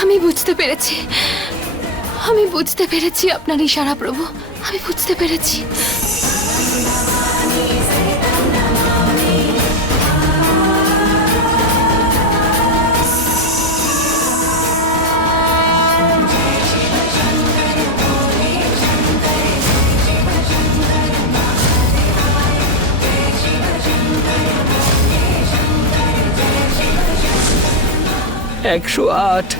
আমি বুঝতে পেরেছি, আমি বুঝতে পেরেছি আপনার ইশারা প্রভু, আমি বুঝতে পেরেছি। একশো আট।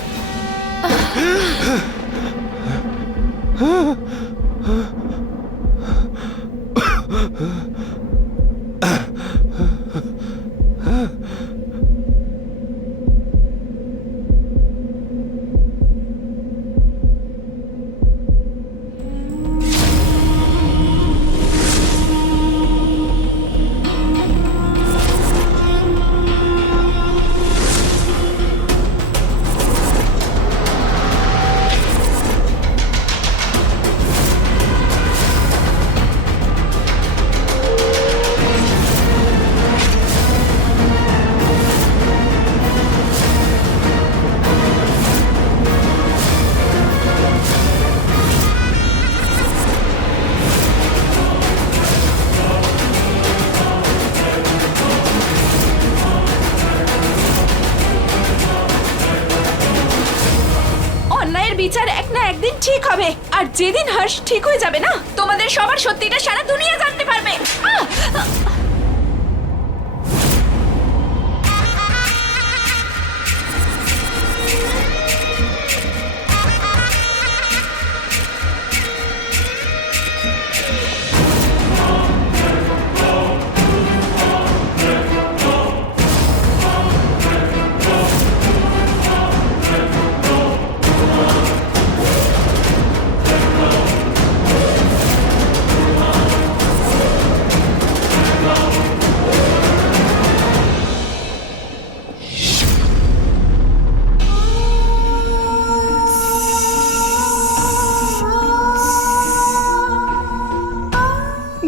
বিচার এক না একদিন ঠিক হবে, আর যেদিন হর্ষ ঠিক হয়ে যাবে না, তোমাদের সবার সত্যিটা সারা দুনিয়া জানতে পারবে।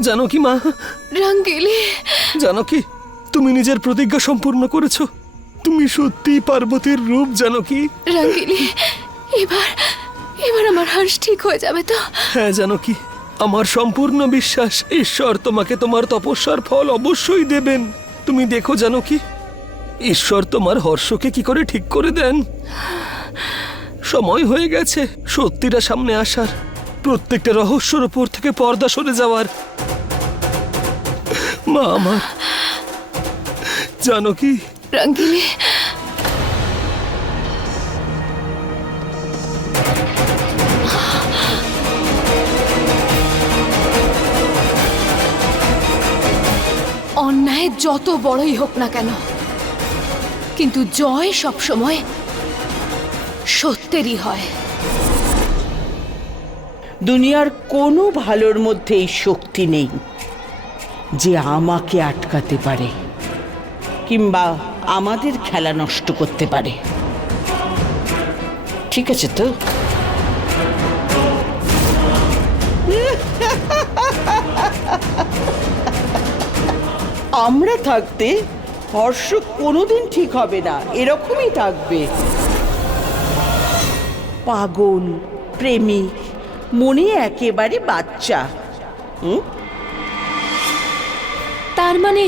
জানকী মা, রঙ্গিলি, জানকী, তুমি নিজের প্রতিজ্ঞা সম্পূর্ণ করেছো। তুমি সত্যি পার্বতীর রূপ, জানকী। রঙ্গিলি, এবার এবার আমার হর্ষ ঠিক হয়ে যাবে তো? হ্যাঁ জানকী, আমার সম্পূর্ণ বিশ্বাস ঈশ্বর তোমাকে তোমার তপস্যার ফল অবশ্যই দেবেন। তুমি দেখো জানকী, ঈশ্বর তোমার হর্ষকে কি করে ঠিক করে দেন। সময় হয়ে গেছে সত্যিটা সামনে আসার, প্রত্যেকটা রহস্যের উপর থেকে পর্দা সরে যাওয়ার। মা আমার, জানকী। রঙ্গিলি, অন্যায় যত বড়ই হোক না কেন, কিন্তু জয় সবসময় সত্যেরই হয়। দুনিয়ার কোনো ভালোর মধ্যেই শক্তি নেই যে আমাকে আটকাতে পারে কিংবা আমাদের খেলা নষ্ট করতে পারে। ঠিক আছে তো? আমরা থাকতে হর্ষ কোনোদিন ঠিক হবে না, এরকমই থাকবে। পাগল, প্রেমিক, মনে একেবারে বাচ্চা। তার মানে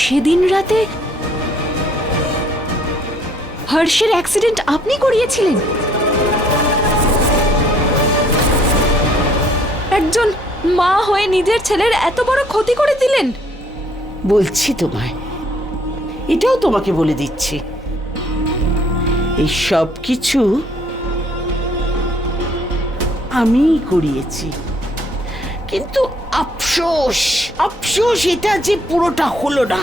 সেদিন রাতে হর্ষের অ্যাক্সিডেন্ট আপনি করিয়েছিলেন? একজন মা হয়ে নিজের ছেলের এত বড় ক্ষতি করে দিলেন? বলছি তোমায়, এটাও তোমাকে বলে দিচ্ছি, এই সব কিছু আমিই করিয়েছি। কিন্তু আফসোস, আফসোস এটা যে পুরোটা হলো না।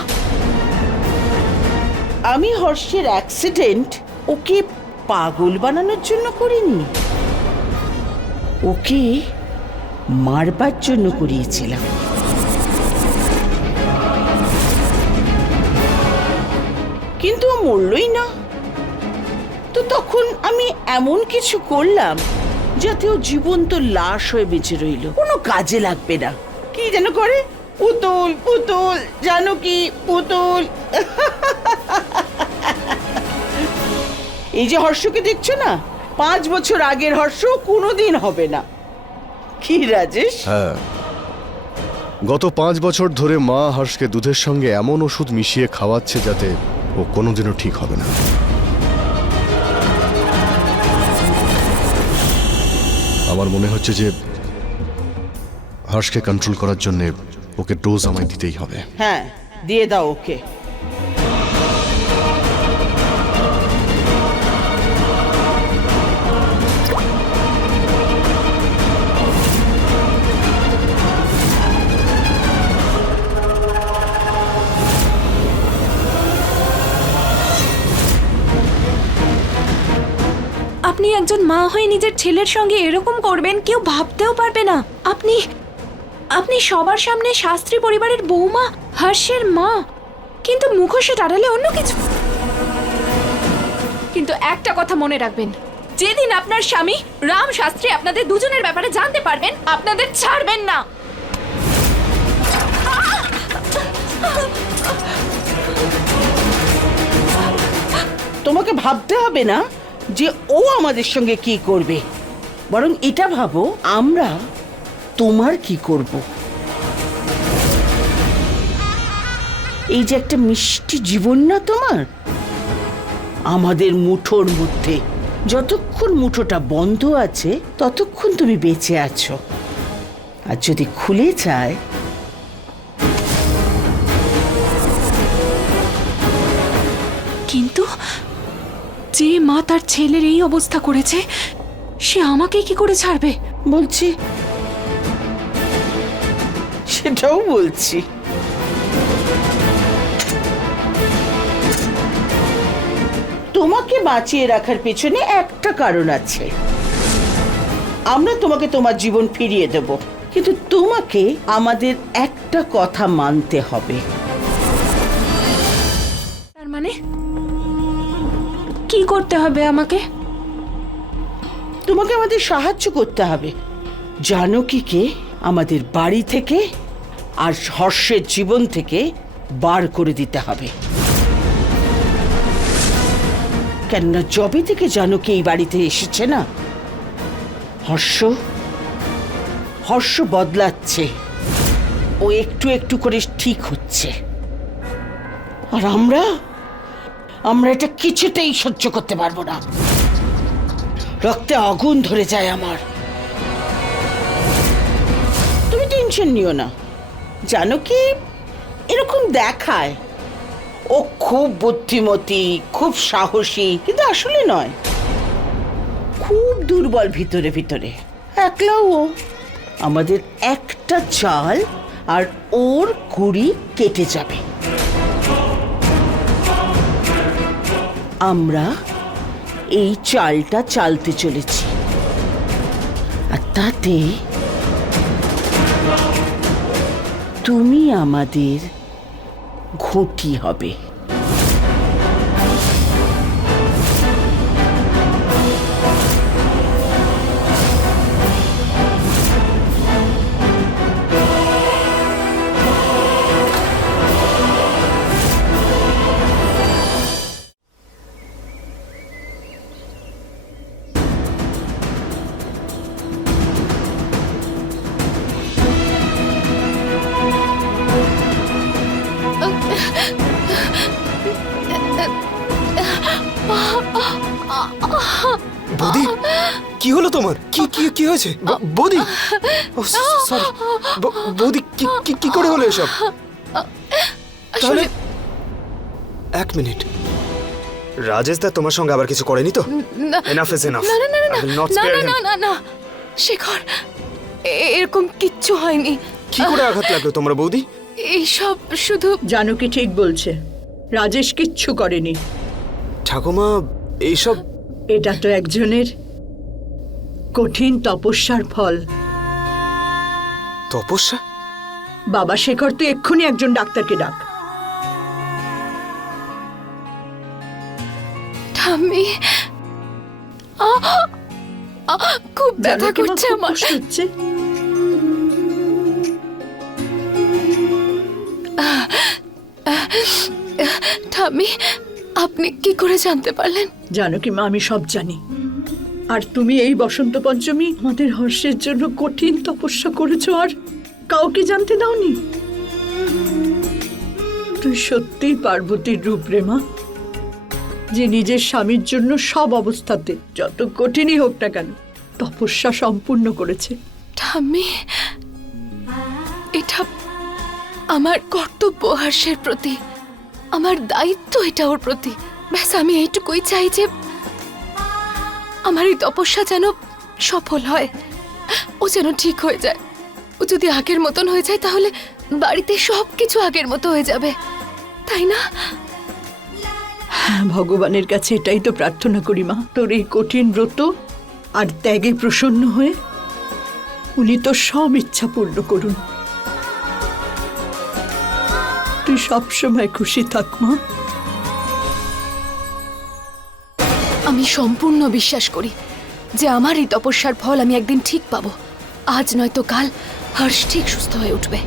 আমি হর্ষের অ্যাক্সিডেন্ট ওকে পাগল বানানোর জন্য করিনি, ওকে মারবার জন্য করিয়েছিলাম। কিন্তু ও মরলই না, তো তখন আমি এমন কিছু করলাম যাতে ও জীবন্ত লাশ হয়ে বেঁচে রইল, কোনো কাজে লাগবে না। কি যেন করে, পুতুল পুতুল, জানো কি পুতুল। এই যে হর্ষকে দেখছো না, 5 বছর আগের হর্ষ কোনোদিন হবে না। কি রাজেশ? হ্যাঁ, গত 5 বছর ধরে মা হর্ষকে দুধের সঙ্গে এমন ওষুধ মিশিয়ে খাওয়াচ্ছে যাতে ও কোনোদিনও ঠিক হবে না। আমার মনে হচ্ছে যে হর্ষকে কন্ট্রোল করার জন্য ওকে ডোজ আমায় দিতেই হবে। হ্যাঁ, দিয়ে দাও ওকে। আপনি একজন মা হয়ে নিজের ছেলের সঙ্গে এরকম করবেন কেউ ভাবতেও পারবে না। আপনি আপনি সবার সামনে শাস্ত্রী পরিবারের বৌমা, হর্ষের মা, কিন্তু মুখোশের আড়ালে অন্য কিছু। কিন্তু একটা কথা মনে রাখবেন, যেদিন আপনার স্বামী রাম শাস্ত্রী আপনাদের দুজনের ব্যাপারে জানতে পারবেন, আপনাদের ছাড়বেন না। তোমাকে ভাবতে হবে না যে ও আমাদের সঙ্গে কি করবে, বরং এটা ভাবো আমরা তোমার কি করব। এই যে একটা মিষ্টি জীবন না তোমার, আমাদের মুঠোর মধ্যে, যতক্ষণ মুঠোটা বন্ধ আছে ততক্ষণ তুমি বেঁচে আছো, আর যদি খুলে যায় কিন্তু যে মা তার ছেলের এই অবস্থা করেছে সে আমাকে কি করে ছাড়বে? বলছি, সেটাও বলছি। তোমাকে বাঁচিয়ে রাখার পেছনে একটা কারণ আছে। আমরা তোমাকে তোমার জীবন ফিরিয়ে দেব, কিন্তু তোমাকে আমাদের একটা কথা মানতে হবে। তার মানে কি করতে হবে আমাকে? তোমাকে আমাদের সাহায্য করতে হবে। জানকীকে আমাদের বাড়ি থেকে আর হর্ষের জীবন থেকে বার করে দিতে হবে। কেননা যবে থেকে জানকী এই বাড়িতে এসেছে না, হর্ষ বদলাচ্ছে, ও একটু একটু করে ঠিক হচ্ছে। আর আমরা এটা কিছুতেই সহ্য করতে পারবো না। রক্তে আগুন ধরে যায় আমার। তুমি টেনশন নিও না, জানো কি এরকম দেখায় ও খুব বুদ্ধিমতী, খুব সাহসী, কিন্তু আসলে নয়, খুব দুর্বল ভিতরে ভিতরে। একলাও ও। আমাদের একটা চাল আর ওর কুড়ি কেটে যাবে। আমরা এই চালটা চালতে চলেছি, আর তাতে তুমি আমাদের ঘটি হবে। বৌদি, কি হলো তোমার? কি কি কি হয়েছে বৌদি? সরি বৌদি, কি করে হলো এসব? তাহলে এক মিনিট, রাজেশ দা তোমার সঙ্গে আবার কিছু করেনি তো? Enough is enough. না না না না I will not না spare না him. না না না শেখর, এরকম কিচ্ছু হয়নি। কি করে আঘাত লাগলো তোমার বৌদি? এইসব শুধু জানকী ঠিক বলছে, রাজেশ কিচ্ছু করেনি। ঠাকুমা, এইসব এটা তো একজনের কঠিন তপস্যার ফল। তপস্যা? বাবা শেখর, তুই এক্ষুনি একজন ডাক্তারকে ডাক। ঠাম্মি, খুব ব্যথা জানকী মা, করছে খুব আমার। কষ্ট হচ্ছে। ঠাম্মি, আপনি কি করে জানতে পারলেন? জানো কি মা, আমি সব জানি। আর তুমি এই বসন্ত পঞ্চমী আমাদের হর্ষের জন্য কঠিন তপস্যা করেছো আর কাউকে জানতে দাওনি। তুই সত্যিই পার্বতীর রূপ রে মা, যে নিজের স্বামীর জন্য সব অবস্থাতে যত কঠিনই হোক না কেন তপস্যা সম্পূর্ণ করেছে। ঠাম্মি, এটা আমার কর্তব্য হর্ষের প্রতি, আমার দায়িত্ব এটা ওর প্রতি। ব্যাস আমি এইটুকুই চাই যে আমার এই তপস্যা যেন সফল হয়, ও যেন ঠিক হয়ে যায়। ও যদি আগের মতন হয়ে যায় তাহলে বাড়িতে সবকিছু আগের মতো হয়ে যাবে, তাই না? হ্যাঁ, ভগবানের কাছে এটাই তো প্রার্থনা করি মা, তোর এই কঠিন ব্রত আর ত্যাগে প্রসন্ন হয়ে উনি তো সব ইচ্ছা পূর্ণ করুন। তুই সবসময় খুশি থাক মা। আমি সম্পূর্ণ বিশ্বাস করি যে আমার এই তপস্যার ফল আমি একদিন ঠিক পাবো। আজ নয়তো কাল হর্ষ ঠিক সুস্থ হয়ে উঠবে।